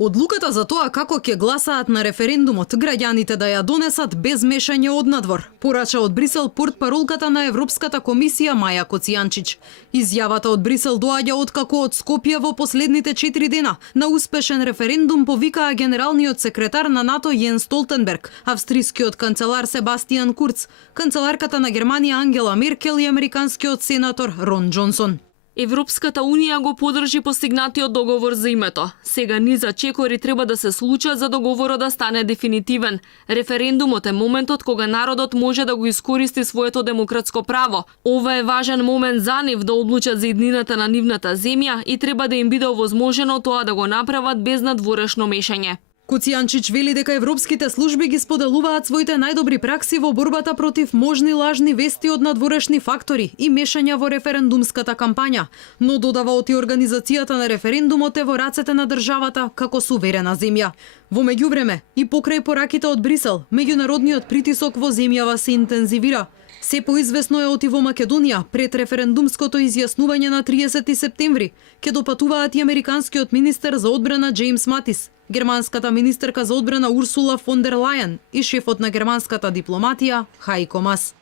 Одлуката за тоа како ќе гласаат на референдумот граѓаните да ја донесат без мешање од надвор, порача од Брисел портпаролката на Европската комисија Маја Коцијанчич. Изјавата од Брисел доаѓа откако од Скопје во последните 4 дена на успешен референдум повикаа генералниот секретар на НАТО Јенс Столтенберг, австрискиот канцелар Себастијан Курц, канцеларката на Германија Ангела Меркел и американскиот сенатор Рон Џонсон. Европската Унија го поддржи постигнатиот договор за името. Сега низа чекори треба да се случат за договорот да стане дефинитивен. Референдумот е моментот кога народот може да го искористи своето демократско право. Ова е важен момент за нив да одлучат за иднината на нивната земја и треба да им биде овозможено тоа да го направат без надворешно мешање. Коцијанчич вели дека европските служби ги споделуваат своите најдобри пракси во борбата против можни лажни вести од надворешни фактори и мешања во референдумската кампања, но додава оти организацијата на референдумот е во рацете на државата како суверена земја. Во меѓувреме и покрај пораките од Брисел, меѓународниот притисок во земјава се интензивира. Се поизвестно е оти во Македонија пред референдумското изјаснување на 30 септември ќе допатуваат и американскиот министер за одбрана Џејмс Матис, германската министерка за одбрана Урсула фон дер Лајен и шефот на германската дипломатија Хајко Мас.